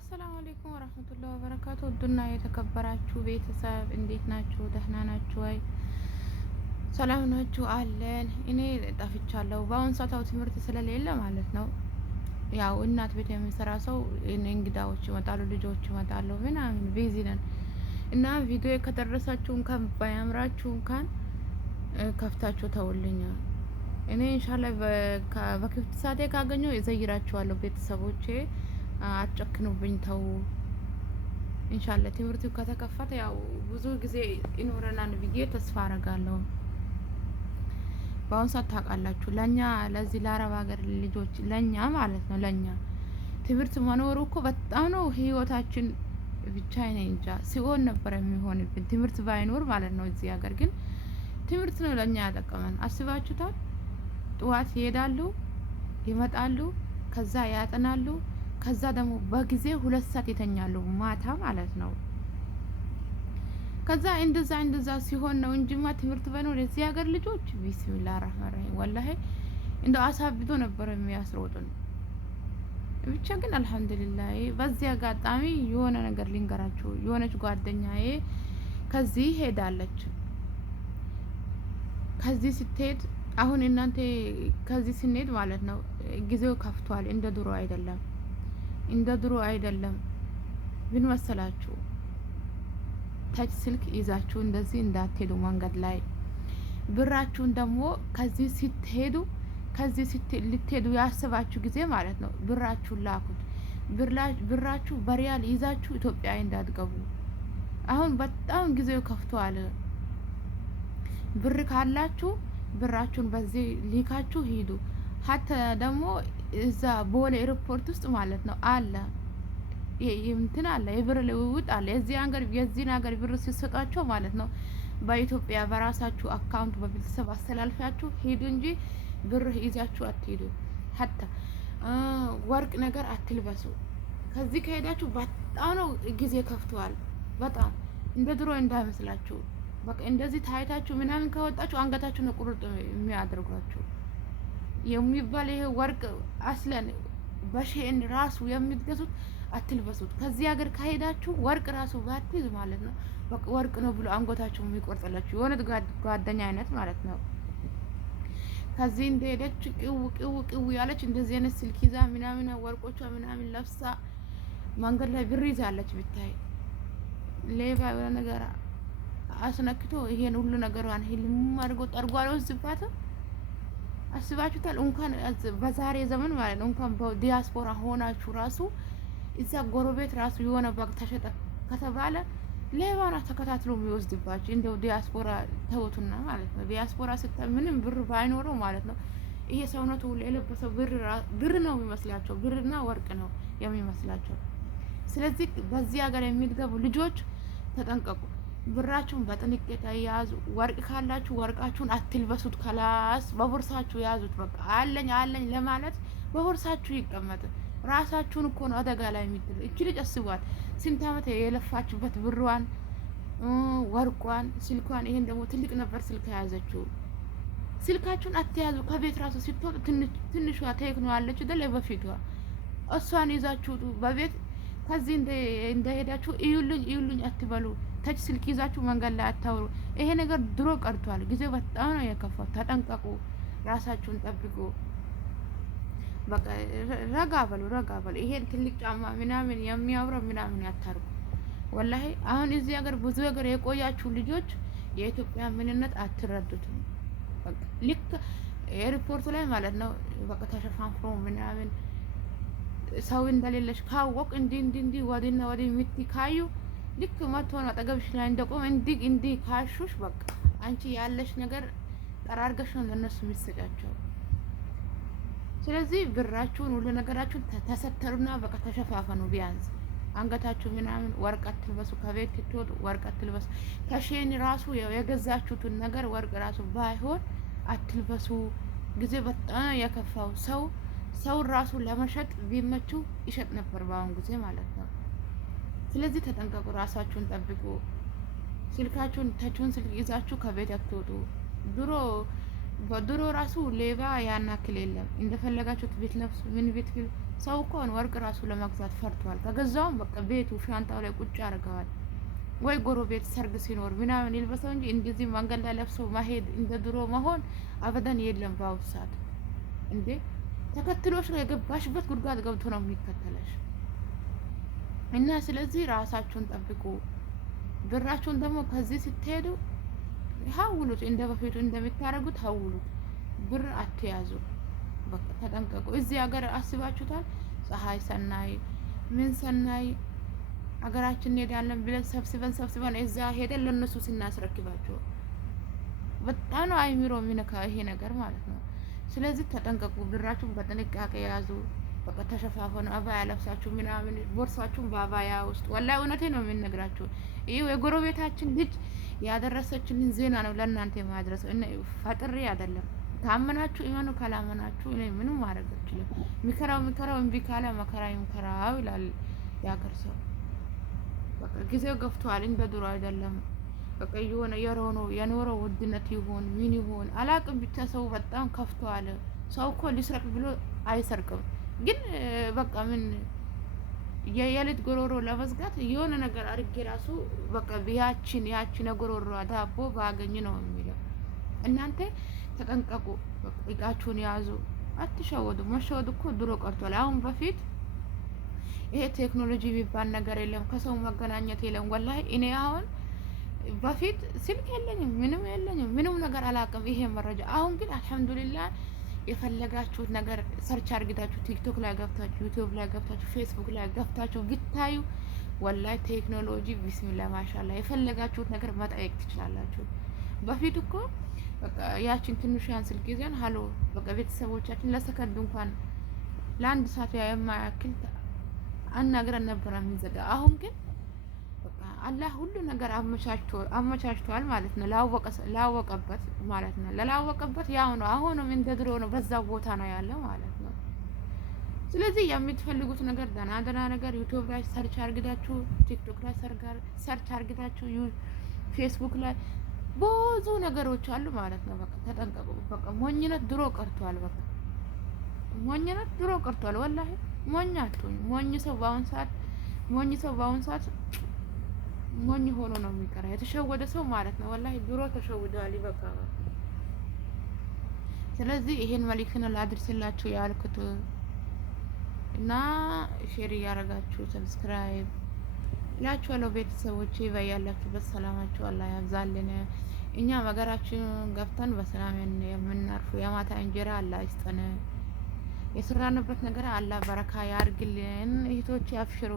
አሰላሙ አለይኩም ወራህመቱላሂ ወበረካቱ። ውድና የተከበራችሁ ቤተሰብ እንዴት ናችሁ? ደህና ናችሁ ወይ? ሰላም ናችሁ? አለን። እኔ ጠፍቻለሁ። በአሁን ሰዓት ትምህርት ስለሌለ ማለት ነው። ያው እናት ቤት የሚሰራ ሰው እንግዳዎች ይመጣሉ፣ ልጆች ይመጣሉ፣ ምናምን ቢዚ ነን እና ቪዲዮ ከደረሳችሁ እንኳን ባያምራችሁ እንኳን ከፍታችሁ ተውልኛ። እኔ ኢንሻአላህ በክፍት ሰዓቴ ካገኘው ይዘይራችኋለሁ። ቤተሰቦቼ አትጨክኑብኝ፣ ተው። ኢንሻአላህ ትምህርቱ ከተከፈተ ያው ብዙ ጊዜ ይኖረናል ብዬ ተስፋ አረጋለሁ። በአሁን ሰዓት ታውቃላችሁ ለኛ ለዚህ ለአረብ ሀገር ልጆች ለኛ ማለት ነው ለኛ ትምህርት መኖሩ እኮ በጣም ነው ህይወታችን። ብቻ እኔ እንጃ ሲሆን ነበር የሚሆንብን ትምህርት ባይኖር ማለት ነው። እዚህ ሀገር ግን ትምህርት ነው ለኛ ያጠቀመን። አስባችሁታል? ጠዋት ይሄዳሉ፣ ይመጣሉ፣ ከዛ ያጠናሉ፣ ከዛ ደግሞ በጊዜ 2 ሰዓት ይተኛሉ ማታ ማለት ነው። ከዛ እንደዛ ሲሆን ነው እንጂማ ትምህርት ባይኖር የዚህ ሀገር ልጆች ቢስሚላህ ረህማን ረሂም ወላሂ እንደው አሳብቶ ነበር የሚያስሮጡን። ብቻ ግን አልሐምዱሊላህ። በዚህ አጋጣሚ የሆነ ነገር ልንገራችሁ። የሆነች ጓደኛዬ ከዚህ ሄዳለች። ከዚህ ስትሄድ አሁን እናንተ ከዚህ ስንሄድ ማለት ነው ጊዜው ከፍቷል። እንደ ድሮ አይደለም፣ እንደ ድሮ አይደለም። ምን መሰላችሁ? ታች ስልክ ይዛችሁ እንደዚህ እንዳትሄዱ መንገድ ላይ። ብራችሁን ደግሞ ከዚህ ስትሄዱ ከዚህ ልትሄዱ ያስባችሁ ጊዜ ማለት ነው ብራችሁን ላኩት። ብራችሁ በሪያል ይዛችሁ ኢትዮጵያ እንዳትገቡ። አሁን በጣም ጊዜው ከፍቷል። ብር ካላችሁ ብራችሁን በዚህ ሊካችሁ ሂዱ። ሀተ ደግሞ እዛ ቦሌ ኤርፖርት ውስጥ ማለት ነው አለ እንትን አለ የብር ልውውጥ አለ። የዚህን ሀገር ብር ሲሰጣቸው ማለት ነው በኢትዮጵያ በራሳችሁ አካውንት በቤተሰብ አስተላልፋችሁ ሂዱ እንጂ ብር ይዛችሁ አትሄዱ። ሀታ ወርቅ ነገር አትልበሱ። ከዚህ ከሄዳችሁ በጣም ነው ጊዜ ከፍተዋል። በጣም እንደ ድሮ እንዳይመስላችሁ። በቃ እንደዚህ ታይታችሁ ምናምን ከወጣችሁ አንገታችሁ ነው ቁርጥ የሚያደርጓችሁ የሚባል ይሄ ወርቅ አስለን በሼን ራሱ የሚገዙት አትልበሱት። ከዚህ ሀገር ከሄዳችሁ ወርቅ ራሱ ባትይዝ ማለት ነው በቃ ወርቅ ነው ብሎ አንገታችሁ የሚቆርጥላችሁ የሆነ ጓደኛ አይነት ማለት ነው። ከዚህ እንደሄደች ቅው ያለች እንደዚህ አይነት ስልክ ይዛ ምናምን ወርቆቿ ምናምን ለብሳ መንገድ ላይ ብር ይዛለች። ብታይ ሌባ የሆነ ነገር አስነክቶ ይሄን ሁሉ ነገሯን ህልም አድርጎ ጠርጎ አልወስድባትም። አስባችሁታል? እንኳን በዛሬ ዘመን ማለት ነው እንኳን በዲያስፖራ ሆናችሁ ራሱ እዛ ጎረቤት ራሱ የሆነ በግ ተሸጠ ከተባለ ሌባና ተከታትሎ የሚወስድባችሁ። እንደው ዲያስፖራ ተውቱና ማለት ነው። ዲያስፖራ ስታይ ምንም ብር ባይኖረው ማለት ነው ይሄ ሰውነቱ የለበሰው ብር ነው የሚመስላቸው፣ ብርና ወርቅ ነው የሚመስላቸው። ስለዚህ በዚህ ሀገር የሚገቡ ልጆች ተጠንቀቁ። ብራችሁን በጥንቃቄ ያዙ። ወርቅ ካላችሁ ወርቃችሁን አትልበሱት። ከላስ በቦርሳችሁ ያዙት። በቃ አለኝ ለማለት በቦርሳችሁ ይቀመጥ። ራሳችሁን እኮ ነው አደጋ ላይ የሚጥል። እቺ ልጅ አስቧት ስንት ዓመት የለፋችበት ብሯን፣ ወርቋን፣ ስልኳን። ይሄን ደግሞ ትልቅ ነበር ስልክ የያዘችው። ስልካችሁን አትያዙ። ከቤት ራሱ ስትወጡ ትንሿ ቴክኖ አለች አይደል? በፊቷ እሷን ይዛችሁ በቤት ከዚህ እንደሄዳችሁ እዩልኝ አትበሉ። ተች ስልክ ይዛችሁ መንገድ ላይ አታውሩ። ይሄ ነገር ድሮ ቀርቷል። ጊዜው በጣም ነው የከፋው። ተጠንቀቁ፣ ራሳችሁን ጠብቁ። በቃ ረጋ በሉ። ይሄን ትልቅ ጫማ ምናምን የሚያምረው ምናምን ያታርጉ። ወላሂ አሁን እዚህ ሀገር ብዙ ሀገር የቆያችሁ ልጆች የኢትዮጵያ ምንነት አትረዱትም። በቃ ልክ ኤርፖርት ላይ ማለት ነው በቃ ተሸፋፍሮ ምናምን ሰው እንደሌለሽ ካወቅ እንዲህ ወዲና ወዲ ምት ካዩ ልክ መጥቶ ነው አጠገብሽ ላይ እንደቆም እንዲህ ካሹሽ በቃ አንቺ ያለሽ ነገር ጠራርገሽ ነው ለነሱ የሚሰጫቸው። ስለዚህ ብራችሁን ሁሉ ነገራችሁን ተሰተሩና በቃ ተሸፋፈኑ። ቢያንስ አንገታችሁ ምናምን ወርቅ አትልበሱ። ከቤት ትወጡ ወርቅ አትልበሱ። ከሼን ራሱ የገዛችሁትን ነገር ወርቅ ራሱ ባይሆን አትልበሱ። ጊዜ በጣም የከፋው ሰው ራሱ ለመሸጥ ቢመቹ ይሸጥ ነበር በአሁን ጊዜ ማለት ነው። ስለዚህ ተጠንቀቁ፣ ራሳችሁን ጠብቁ። ስልካችሁን ስልክ ይዛችሁ ከቤት አትወጡ። በድሮ ራሱ ሌባ ያናክል የለም። እንደፈለጋችሁት ቤት ለብሱ ምን ቤት ሰው እኮ ወርቅ ራሱ ለመግዛት ፈርቷል። ከገዛውም በቃ ቤቱ ሻንጣው ላይ ቁጭ ያደርገዋል። ወይ ጎረቤት ሰርግ ሲኖር ምናምን ይልበሰው እንጂ እንደዚህ መንገድ ላይ ለብሶ መሄድ እንደ ድሮ መሆን አበደን የለም በአሁኑ ሰዓት። እንዴ ተከትሎሽ ነው የገባሽበት ጉድጓድ ገብቶ ነው የሚከተለሽ። እና ስለዚህ ራሳችሁን ጠብቁ። ብራችሁን ደግሞ ከዚህ ስትሄዱ ሀውሉት፣ እንደ በፊቱ እንደምታደርጉት ሀውሉት። ብር አትያዙ። በቃ ተጠንቀቁ። እዚህ ሀገር አስባችሁታል? ፀሐይ ሰናይ ምን ሰናይ ሀገራችን እንሄዳለን ብለን ሰብስበን እዛ ሄደን ለነሱ ስናስረክባቸው በጣም ነው አይምሮ የሚነካ ይሄ ነገር ማለት ነው። ስለዚህ ተጠንቀቁ። ብራችሁን በጥንቃቄ ያዙ። በቃ ተሸፋፈኑ። አባያ ለብሳችሁ ምናምን ቦርሳችሁን በአባያ ውስጥ ወላሂ እውነቴ ነው የምንነግራችሁ። ይሄ የጎረቤታችን ልጅ ያደረሰችልን ዜና ነው ለእናንተ ማድረስ። ፈጥሬ አይደለም። ካመናችሁ ኢማኑ፣ ካላመናችሁ እኔ ምንም ማድረግ አልችልም። ሚከራው እምቢ ካለ መከራ ይምከራው ይላል ያገር ሰው። በቃ ጊዜው ገፍቷል፣ እንደ ድሮ አይደለም። በቃ የሆነ የኖረው ውድነት ይሁን ምን ይሁን አላቅም፣ ብቻ ሰው በጣም ከፍቷል። ሰው እኮ ሊስረቅ ብሎ አይሰርቅም፣ ግን በቃ ምን የሌት ጎሮሮ ለመዝጋት የሆነ ነገር አድርጌ ራሱ በቃ ያችን የጎሮሮ ዳቦ ባገኝ ነው የሚለው። እናንተ ተጠንቀቁ። እቃችሁን ያዙ፣ አትሸወዱ። መሸወዱ እኮ ድሮ ቀርቷል። አሁን በፊት ይሄ ቴክኖሎጂ የሚባል ነገር የለም፣ ከሰው መገናኘት የለም። ወላሂ እኔ አሁን በፊት ስልክ የለኝም፣ ምንም የለኝም፣ ምንም ነገር አላውቅም ይሄ መረጃ። አሁን ግን አልሐምዱሊላህ የፈለጋችሁት ነገር ሰርች አርግታችሁ ቲክቶክ ላይ ገብታችሁ፣ ዩቲዩብ ላይ ገብታችሁ፣ ፌስቡክ ላይ ገብታችሁ ብታዩ ወላሂ ቴክኖሎጂ ቢስሚላህ ማሻአላህ የፈለጋችሁት ነገር መጠየቅ ትችላላችሁ። በፊት እኮ በቃ ያችን ትንሿን ስልክ ይዘን ሀሎ በቃ ቤተሰቦቻችን ለሰከንድ እንኳን ለአንድ ሰዓት የማያክል አናግረን ነበር የሚዘጋ። አሁን ግን በቃ አላህ ሁሉ ነገር አመቻችቷል ማለት ነው። ላወቀበት ማለት ነው። ለላወቀበት ያው ነው። አሁንም እንደ ድሮ ነው፣ በዛው ቦታ ነው ያለው ማለት ነው። ስለዚህ የምትፈልጉት ነገር ደህና ነገር ዩቲዩብ ላይ ሰርች አርግታችሁ፣ ቲክቶክ ላይ ሰርች አርግታችሁ፣ ፌስቡክ ላይ ብዙ ነገሮች አሉ ማለት ነው። በቃ ተጠንቀቁ። በቃ ሞኝነት ድሮ ቀርቷል። በቃ ሞኝነት ድሮ ቀርቷል። ወላሂ ሞኝ አትሁኑ። ሞኝ ሰው በአሁን ሰዓት ሞኝ ሆኖ ነው የሚቀራ፣ የተሸወደ ሰው ማለት ነው። ወላሂ ድሮ ተሸውደዋል። ይበቃ። ስለዚህ ይሄን መልእክት ነው ላድርስላችሁ ያልኩት እና ሼር እያደረጋችሁ ሰብስክራይብ እላችኋለሁ ቤተሰቦቼ። በያላችሁበት ሰላማችሁ አላህ ያብዛልን። እኛም ሀገራችን ገብተን በሰላም የምናርፉ የማታ እንጀራ አላህ ይስጠን። የሰራንበት ነገር አላህ በረካ ያርግልን። እህቶቼ አብሽሩ።